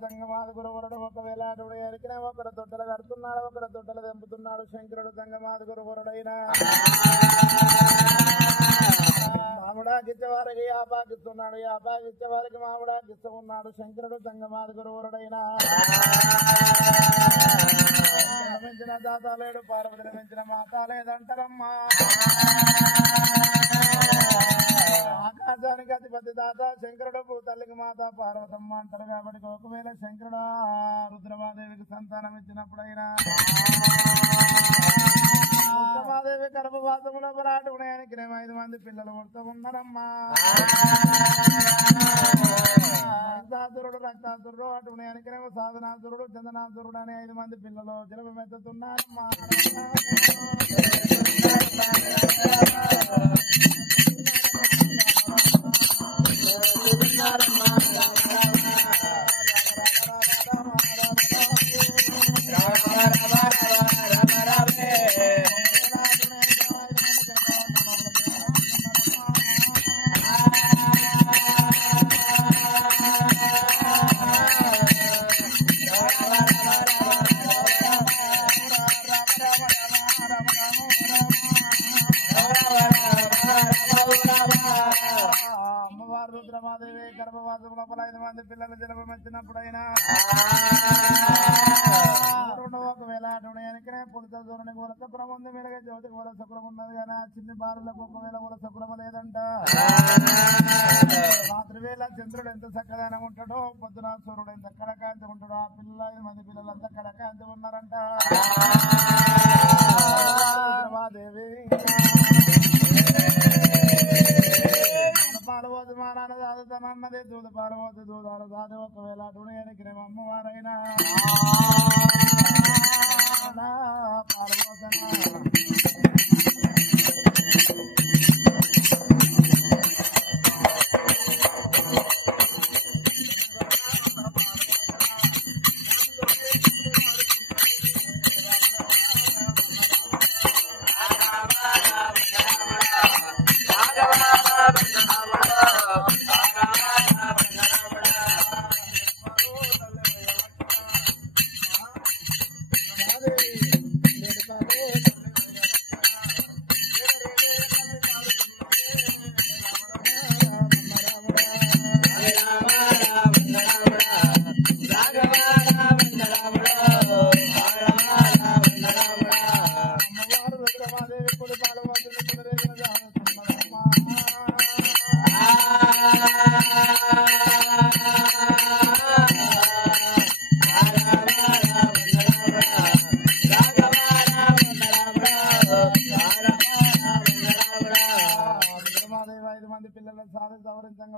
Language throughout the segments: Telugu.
సంగమాది గురువురుడు ఒకవేళ ఎరికిన ఒకరు తొట్టలు కడుతున్నాడు ఒకరు తొట్టలు తెంపుతున్నాడు శంకరుడు సంగమాది గురువురుడైనా మామిడాకిచ్చేవారికి యాపాకిస్తున్నాడు యాపాకిచ్చేవారికి మామిడాకిస్తూ ఉన్నాడు శంకరుడు సంగమాది గురువురుడైనా మించిన తాత లేడు పార్వతిని మించిన మాత లేదంటారమ్మా ఆకాశానికి అధిపతి తాత శంకరుడు భూతల్లికి మాత పార్వతమ్మ అంటారు కాబట్టి ఒకవేళ శంకరుడు రుద్రమాదేవికి సంతానం ఇచ్చినప్పుడైనా రుద్రమాదేవి గర్భవాసములో పరాటుకునేనికి 5 మంది పిల్లలు పుడుతూ ఉన్నారమ్మా రక్తాసురుడు అటుకునేనికి సాధనాసురుడు చందనాసురుడు అనే 5 మంది పిల్లలు జలమెత్తుతున్నారమ్మా రుద్రమాదేవి గర్భవాసం లోపల 5 మంది పిల్లలు జన్మమెత్తినప్పుడైనా ఒకవేళ అటునికి పులిత దూరానికి వల శుక్రం ఉంది మెరుగే జ్యోతికి వల శుక్రం ఉన్నది కానీ ఆ చిన్ని బాలులకు ఒకవేళ వల శుక్రమ లేదంట రాత్రి వేళ చంద్రుడు ఎంత చక్కదనం ఉంటాడో పొద్దున సూర్యుడు ఎంత కడకాంతి ఉంటాడో ఆ పిల్లలు 5 మంది పిల్లలంతా కడకాంతి ఉన్నారంట రుద్రమాదేవి పాలవద్దు మా నాన్న దాదుతానన్నది దూద పాలవద్దు దూదాలు దాదు ఒకవేళ అటునికి అమ్మవారైనా పాలవద్దనా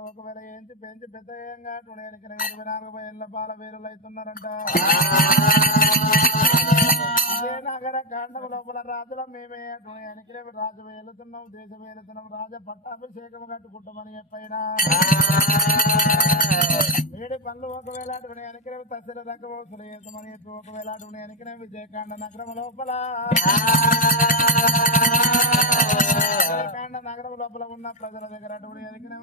ఒకవేళ ఏంచి పెంచి పెద్దగా 24 ఏళ్ళ పాల వేరులు అవుతున్నారంట విజయనగర కాండం లోపల రాజుల మేమే రాజు వెళ్తున్నాం దేశం వెళ్తున్నాం రాజ పట్టాభిషేకం కట్టుకుంటామని చెప్పైనా ఏడు పనులు ఒకవేళ వెనకనే తసర రంగమోసలు వేస్తామని చెప్పి ఒకవేళ వెనకనే విజయకాండ నగరం లోపల విజయకాండ నగరం లోపల ఉన్న ప్రజల దగ్గర వెనకనే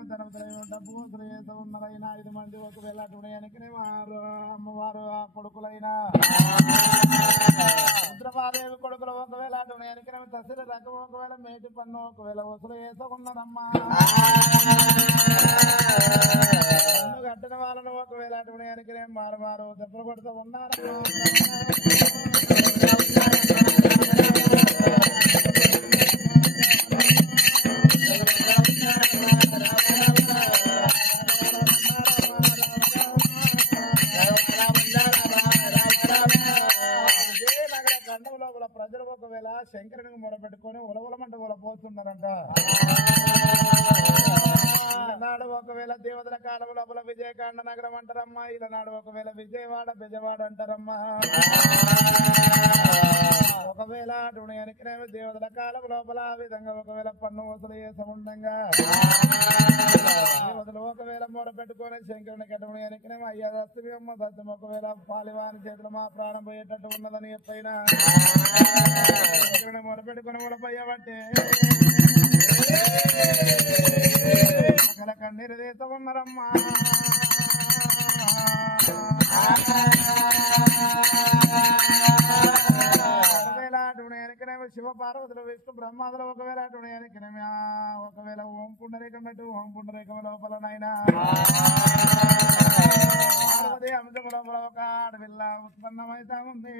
డబ్బు వసూలు చేస్తూ ఉన్నారైన 5 మంది ఒకవేళ వెనకనే అమ్మవారు ఆ కొడుకులైనా రుద్రమాదేవి కొడుకులు ఒకవేళ వెనకనే తసర రంగం ఒకవేళ మేటి పన్ను ఒకవేళ వసూలు చేస్తూ ఉన్నారమ్మా కట్టిన వాళ్ళను ఒకవేళ వెనకనే మారు దెబ్బలు కొడుతూ ఉన్నారు ప్రజలు ఒకవేళ శంకరునికి మొరపెట్టుకొని ఉలవలమంట పోతున్నారంట ఈనాడు ఒకవేళ దేవతల కాలం లోపల విజయకాండ నగరం అంటారమ్మా ఈనాడు ఒకవేళ విజయవాడ బెజవాడ అంటారమ్మా ఒకవేళ అటునేమో దేవతల కాలం లోపల ఆ విధంగా ఒకవేళ పన్ను వసూలు చేసముండంగా దేవతలు ఒకవేళ మొర పెట్టుకొని శంకరుని కట్టునేమో అయ్యా దస్తమేమో సత్యం ఒకవేళ పాలివాని చేతులు మా ప్రాణం పోయేటట్టు ఉన్నదని ఎప్పుడైనా మొర పెట్టుకుని ఉడపయ్యబట్టే కన్నీరు తీత ఉన్నారమ్మా ఒకవేళ శివ పార్వతులు విష్ణు బ్రహ్మాదులు ఒకవేళ ఒకవేళ ఓం పుండరేకం పెట్టు ఓం పుండరేకం లోపలనైనా పార్వతి అంశం లోపల ఒక ఆడపిల్ల ఉత్పన్నమైతా ఉంది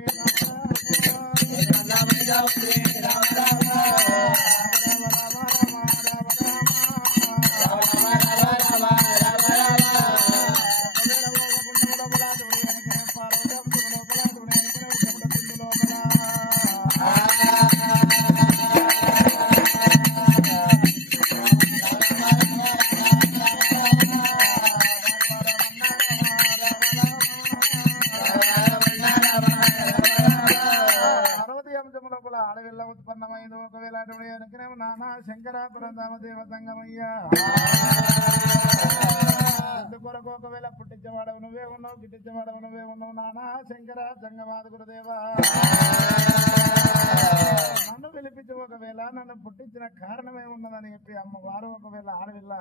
ఆడవిల్ల ఉత్పన్నమైంది ఒకవేళ అటునేమో నానా శంకరాపురం దేవతంగమయ్యా కొరకు ఒకవేళ పుట్టించేవాడవు నువ్వే ఉన్నావు గిట్టించేవాడవు నువ్వే ఉన్నావు నానా శంకర జంగమాద గురుదేవా నన్ను పిలిపించి ఒకవేళ నన్ను పుట్టించిన కారణమే ఉన్నదని చెప్పి అమ్మవారు ఒకవేళ ఆడవిల్ల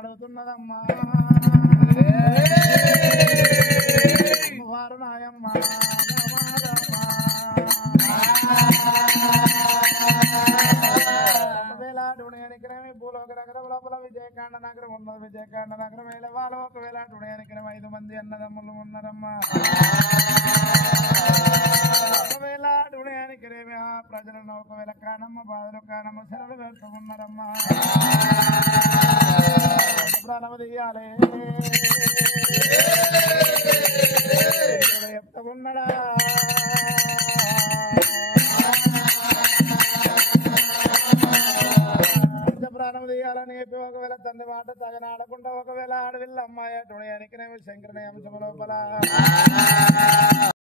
అడుగుతున్నదమ్మా అమ్మవారు నాయమ్మ భూలోక నగరం లోపల విజయకాండ నగరం ఉన్నది విజయకాండ నగరం వేళ వాళ్ళ ఒకవేళ టుడయానికి 5 మంది అన్నదమ్ములు ఉన్నారమ్మా ఒకవేళ టుడయానికి ప్రజలను ఒకవేళ కానమ్మ బాధలు కానమ్మ శరలు వెళ్తూ ఉన్నారమ్మా ప్రాణం తీయాలి చెప్తా ఉన్నాడా ప్రాణం తీయాలని చెప్పి ఒకవేళ తండ్రి మాట తగన ఆడకుండా ఒకవేళ ఆడవిల్ల అమ్మాయి టుడయానికి శంకరుని అంశం లోపల